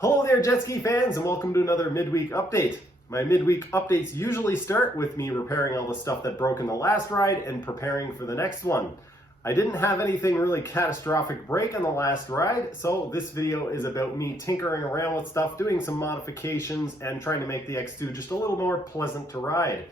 Hello there, jet ski fans, and welcome to another midweek update. My midweek updates usually start with me repairing all the stuff that broke in the last ride and preparing for the next one. I didn't have anything really catastrophic break on the last ride, so this video is about me tinkering around with stuff, doing some modifications, and trying to make the X2 just a little more pleasant to ride.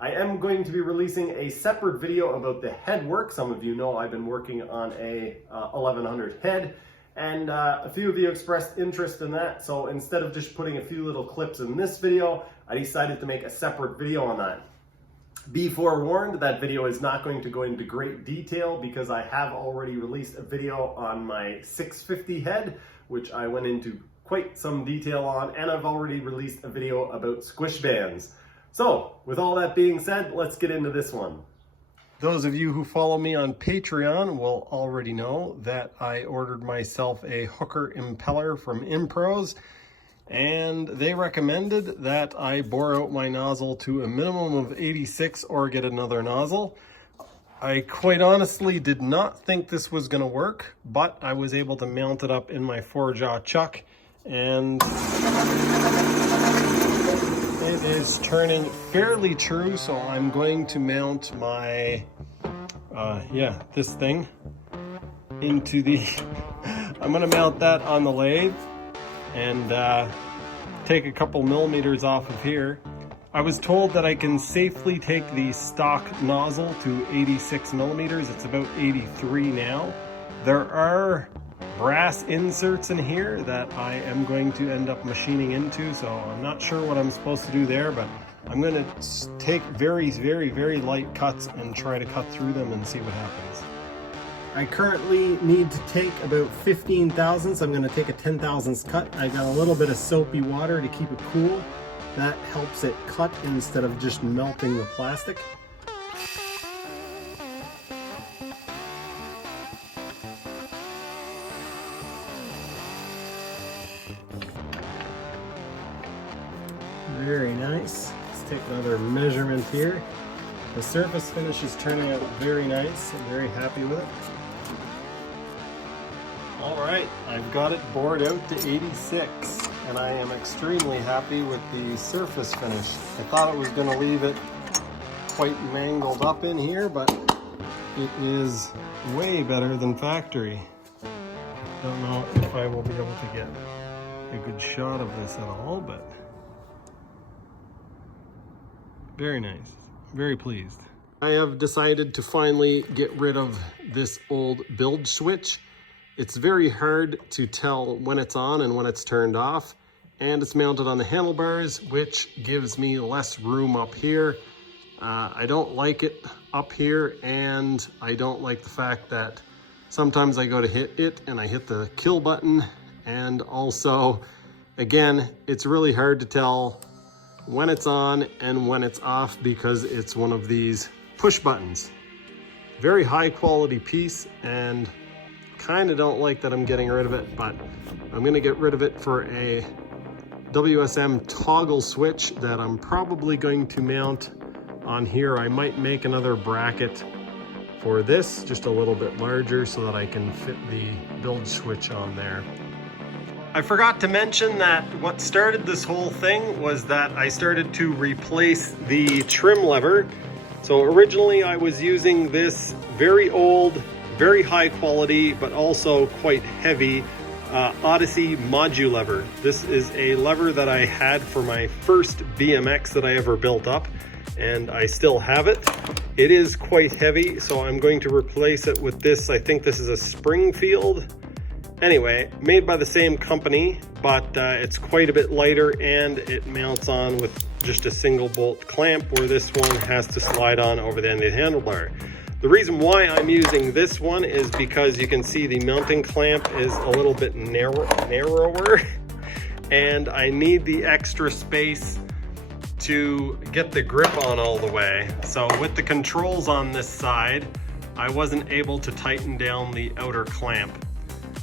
I am going to be releasing a separate video about the head work. Some of you know I've been working on a 1100 head, and a few of you expressed interest in that, so instead of just putting a few little clips in this video, I decided to make a separate video on that. Be forewarned, that video is not going to go into great detail because I have already released a video on my 650 head, which I went into quite some detail on, and I've already released a video about squish bands. So, with all that being said, let's get into this one. Those of you who follow me on Patreon will already know that I ordered myself a hooker impeller from Impros, and they recommended that I bore out my nozzle to a minimum of 86 or get another nozzle. I quite honestly did not think this was going to work, but I was able to mount it up in my 4-jaw chuck, and it is turning fairly true, so I'm going to mount my, this thing into the, I'm going to mount that on the lathe and take a couple millimeters off of here. I was told that I can safely take the stock nozzle to 86 millimeters. It's about 83 now. There are brass inserts in here that I am going to end up machining into, so I'm not sure what I'm supposed to do there, but I'm going to take very, very light cuts and try to cut through them and see what happens. I currently need to take about 15 thousandths. I'm going to take a 10 thousandths cut. I got a little bit of soapy water to keep it cool. That helps it cut instead of just melting the plastic. Very nice. Let's take another measurement here. The surface finish is turning out very nice. I'm very happy with it. All right, I've got it bored out to 86, and I am extremely happy with the surface finish. I thought it was going to leave it quite mangled up in here, but it is way better than factory. Don't know if I will be able to get a good shot of this at all, but very nice. Very pleased. I have decided to finally get rid of this old Bilge switch. It's very hard to tell when it's on and when it's turned off, and it's mounted on the handlebars, which gives me less room up here. I don't like it up here, and I don't like the fact that sometimes I go to hit it and I hit the kill button, and also, again, it's really hard to tell when it's on and when it's off because it's one of these push buttons. Very high quality piece, and kind of don't like that I'm getting rid of it, but I'm going to get rid of it for a WSM toggle switch that I'm probably going to mount on here. I might make another bracket for this, just a little bit larger, so that I can fit the Bilge switch on there. I forgot to mention that what started this whole thing was that I started to replace the trim lever. So originally I was using this very old, very high quality, but also quite heavy Odyssey Modu lever. This is a lever that I had for my first BMX that I ever built up, and I still have it. It is quite heavy, so I'm going to replace it with this. I think this is a Springfield. Anyway, made by the same company, but it's quite a bit lighter, and it mounts on with just a single bolt clamp, where this one has to slide on over the end of the handlebar. The reason why I'm using this one is because you can see the mounting clamp is a little bit narrower, and I need the extra space to get the grip on all the way. So with the controls on this side, I wasn't able to tighten down the outer clamp.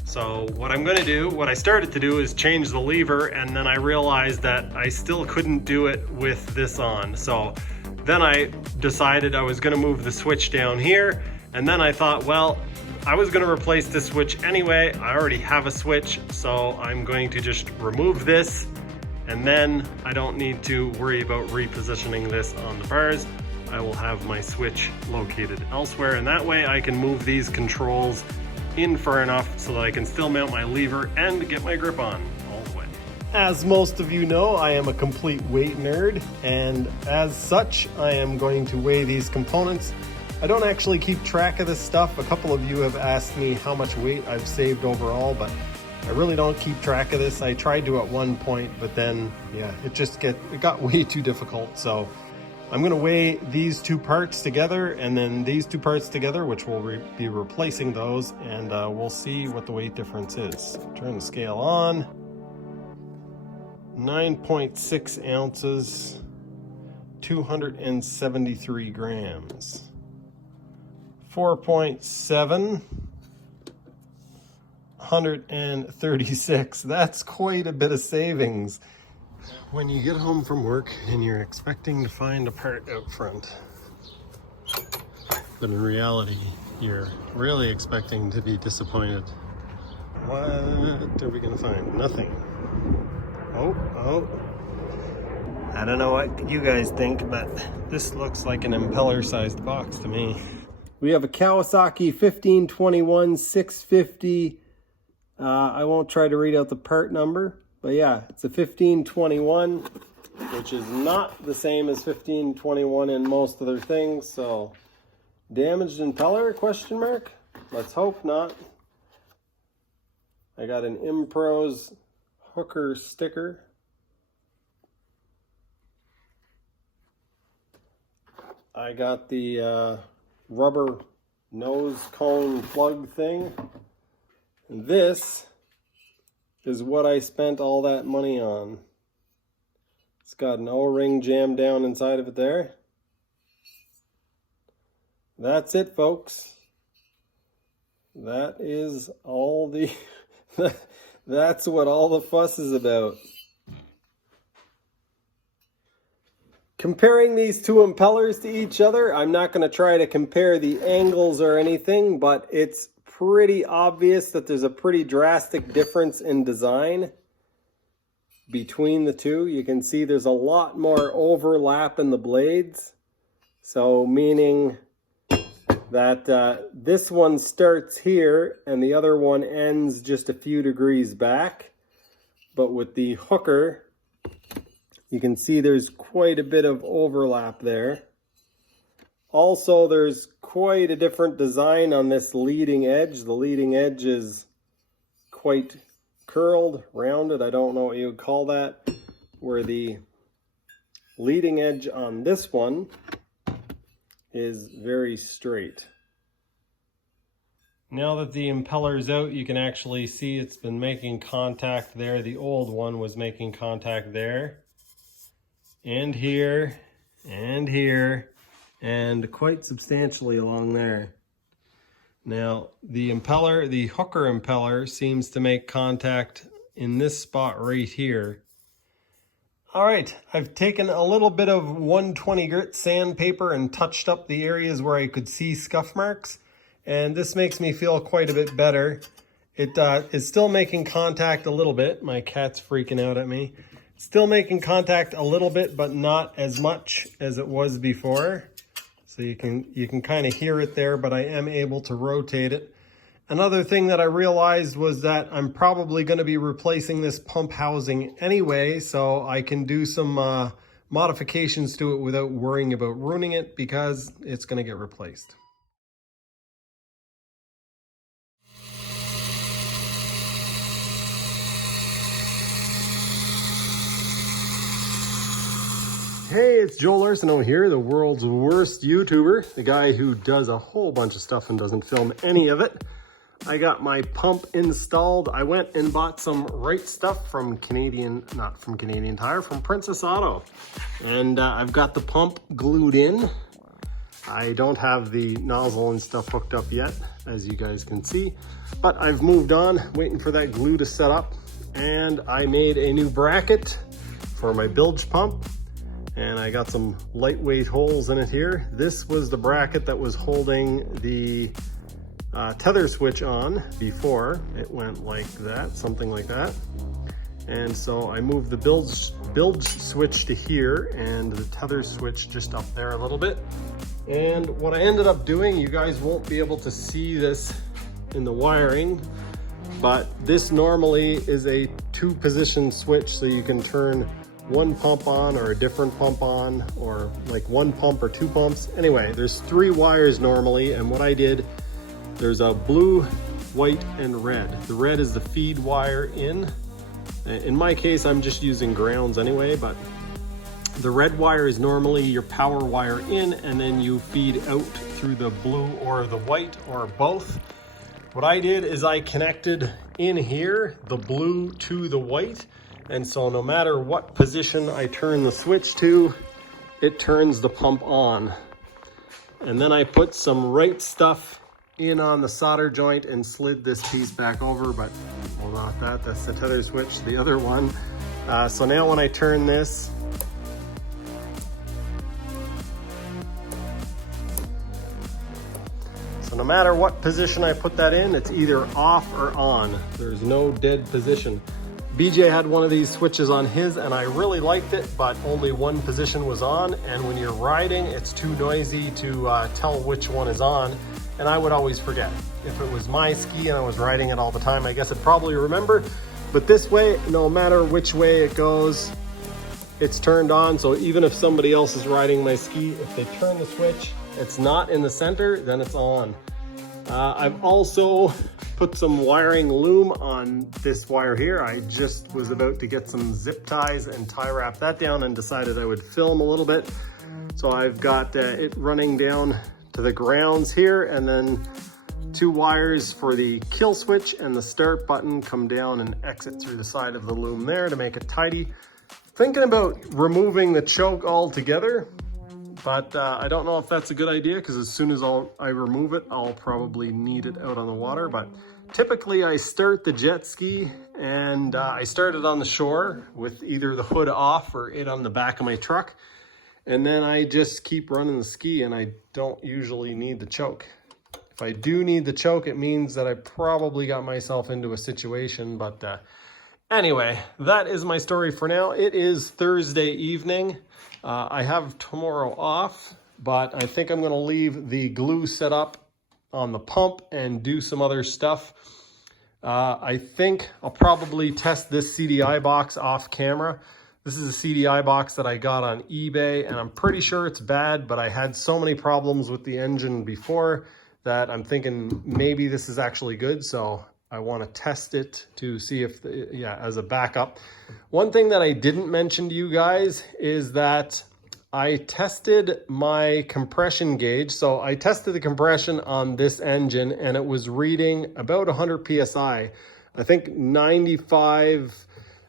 So what I'm going to do, what I started to do, is change the lever, and then I realized that I still couldn't do it with this on. So then I decided I was going to move the switch down here, and then I thought, well, I was going to replace this switch anyway. I already have a switch, so I'm going to just remove this, and then I don't need to worry about repositioning this on the bars. I will have my switch located elsewhere, and that way I can move these controls in far enough so that I can still mount my lever and get my grip on all the way. As most of you know, I am a complete weight nerd, and as such, I am going to weigh these components. I don't actually keep track of this stuff. A couple of you have asked me how much weight I've saved overall, but I really don't keep track of this. I tried to at one point, but then, yeah, it got way too difficult. So I'm gonna weigh these two parts together and then these two parts together, which will be replacing those, and we'll see what the weight difference is. Turn the scale on. 9.6 ounces, 273 grams. 4.7, 136. That's quite a bit of savings. When you get home from work and you're expecting to find a part out front, but in reality, you're really expecting to be disappointed. What are we gonna find? Nothing. Oh. I don't know what you guys think, but this looks like an impeller-sized box to me. We have a Kawasaki 1521 650. I won't try to read out the part number, but yeah, it's a 1521, which is not the same as 1521 in most other things. So, damaged impeller, question mark? Let's hope not. I got an Impros hooker sticker. I got the rubber nose cone plug thing. And this is what I spent all that money on. It's got an O-ring jammed down inside of it there. That's it, folks. That is all the that's what all the fuss is about. Comparing these two impellers to each other, I'm not going to try to compare the angles or anything, but it's pretty obvious that there's a pretty drastic difference in design between the two. You can see there's a lot more overlap in the blades. So meaning that this one starts here and the other one ends just a few degrees back. But with the hooker, you can see there's quite a bit of overlap there. Also, there's quite a different design on this leading edge. The leading edge is quite curled, rounded, I don't know what you would call that, where the leading edge on this one is very straight. Now that the impeller is out, you can actually see it's been making contact there. The old one was making contact there, and here, and here, and quite substantially along there. Now, the impeller, the hooker impeller, seems to make contact in this spot right here. All right, I've taken a little bit of 120 grit sandpaper and touched up the areas where I could see scuff marks, and this makes me feel quite a bit better. It is still making contact a little bit. My cat's freaking out at me. Still making contact a little bit, but not as much as it was before. So you can kind of hear it there, but I am able to rotate it. Another thing that I realized was that I'm probably going to be replacing this pump housing anyway, so I can do some modifications to it without worrying about ruining it because it's going to get replaced. Hey, it's Joel Arsenault here, the world's worst YouTuber, the guy who does a whole bunch of stuff and doesn't film any of it. I got my pump installed. I went and bought some right stuff from not from Canadian Tire, from Princess Auto. And I've got the pump glued in. I don't have the nozzle and stuff hooked up yet, as you guys can see. But I've moved on, waiting for that glue to set up. And I made a new bracket for my bilge pump. And I got some lightweight holes in it here. This was the bracket that was holding the tether switch on before. It went like that, something like that. And so I moved the bilge switch to here and the tether switch just up there a little bit. And what I ended up doing, you guys won't be able to see this in the wiring, but this normally is a 2-position switch, so you can turn one pump on or a different pump on, or like one pump or 2 pumps. Anyway, there's 3 wires normally, and what I did, there's a blue, white, and red. The red is the feed wire in. In my case, I'm just using grounds anyway, but the red wire is normally your power wire in, and then you feed out through the blue or the white or both. What I did is I connected in here the blue to the white, and so no matter what position I turn the switch to, it turns the pump on. And then I put some right stuff in on the solder joint and slid this piece back over, but well, not that, that's the tether switch, the other one. So now when I turn this, so no matter what position I put that in, it's either off or on. There's no dead position. BJ had one of these switches on his and I really liked it, but only one position was on, and when you're riding, it's too noisy to tell which one is on, and I would always forget. If it was my ski and I was riding it all the time, I guess I'd probably remember, but this way, no matter which way it goes, it's turned on. So even if somebody else is riding my ski, if they turn the switch, it's not in the center, then it's on. I've also put some wiring loom on this wire here. I just was about to get some zip ties and tie wrap that down and decided I would film a little bit. So I've got it running down to the grounds here, and then 2 wires for the kill switch and the start button come down and exit through the side of the loom there to make it tidy. Thinking about removing the choke altogether, but I don't know if that's a good idea, because as soon as I remove it, I'll probably need it out on the water. But typically I start the jet ski and I start it on the shore with either the hood off or it on the back of my truck. And then I just keep running the ski, and I don't usually need the choke. If I do need the choke, it means that I probably got myself into a situation, but anyway, that is my story for now. It is Thursday evening. I have tomorrow off, but I think I'm gonna leave the glue set up on the pump and do some other stuff. I think I'll probably test this CDI box off camera. This is a CDI box that I got on eBay, and I'm pretty sure it's bad, but I had so many problems with the engine before that I'm thinking maybe this is actually good. So I want to test it to see if, as a backup. One thing that I didn't mention to you guys is that I tested my compression gauge. So I tested the compression on this engine and it was reading about 100 PSI. I think 95,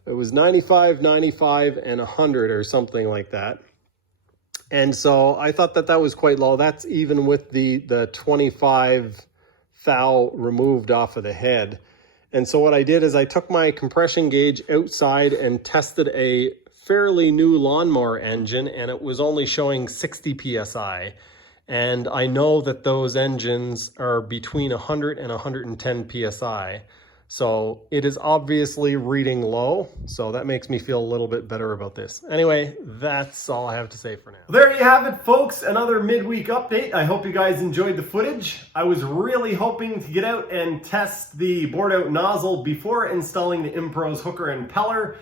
it was 95, 95, and 100 or something like that. And so I thought that that was quite low. That's even with the 25 thou removed off of the head. And so what I did is I took my compression gauge outside and tested a fairly new lawnmower engine, and it was only showing 60 PSI. And I know that those engines are between 100 and 110 PSI. So it is obviously reading low. So that makes me feel a little bit better about this. Anyway, that's all I have to say for now. Well, there you have it, folks. Another midweek update. I hope you guys enjoyed the footage. I was really hoping to get out and test the bored out nozzle before installing the Impros hooker and impeller,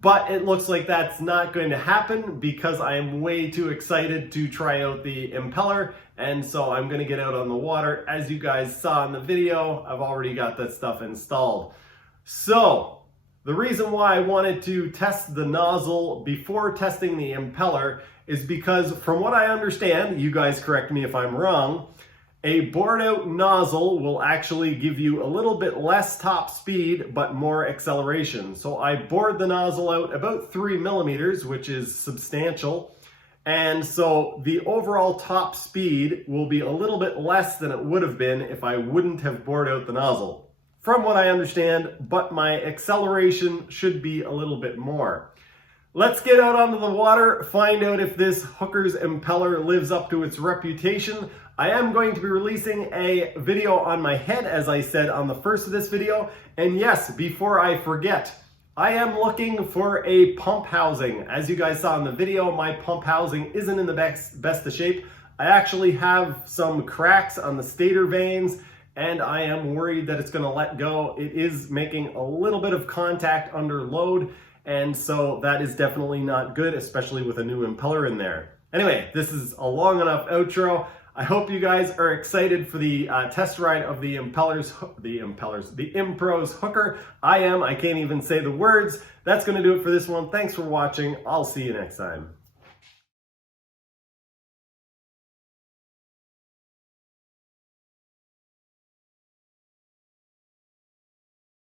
but it looks like that's not going to happen because I am way too excited to try out the impeller. And so I'm going to get out on the water. As you guys saw in the video, I've already got that stuff installed. So the reason why I wanted to test the nozzle before testing the impeller is because from what I understand, you guys correct me if I'm wrong, a bored out nozzle will actually give you a little bit less top speed, but more acceleration. So I bored the nozzle out about 3 millimeters, which is substantial. And so the overall top speed will be a little bit less than it would have been if I wouldn't have bored out the nozzle, from what I understand, but my acceleration should be a little bit more. Let's get out onto the water, find out if this hooker's impeller lives up to its reputation. I am going to be releasing a video on my head, as I said on the first of this video. And yes, before I forget, I am looking for a pump housing. As you guys saw in the video, my pump housing isn't in the best of shape. I actually have some cracks on the stator vanes, and I am worried that it's gonna let go. It is making a little bit of contact under load, and so that is definitely not good, especially with a new impeller in there. Anyway, this is a long enough outro. I hope you guys are excited for the test ride of the Impros hooker. I am. I can't even say the words. That's going to do it for this one. Thanks for watching. I'll see you next time.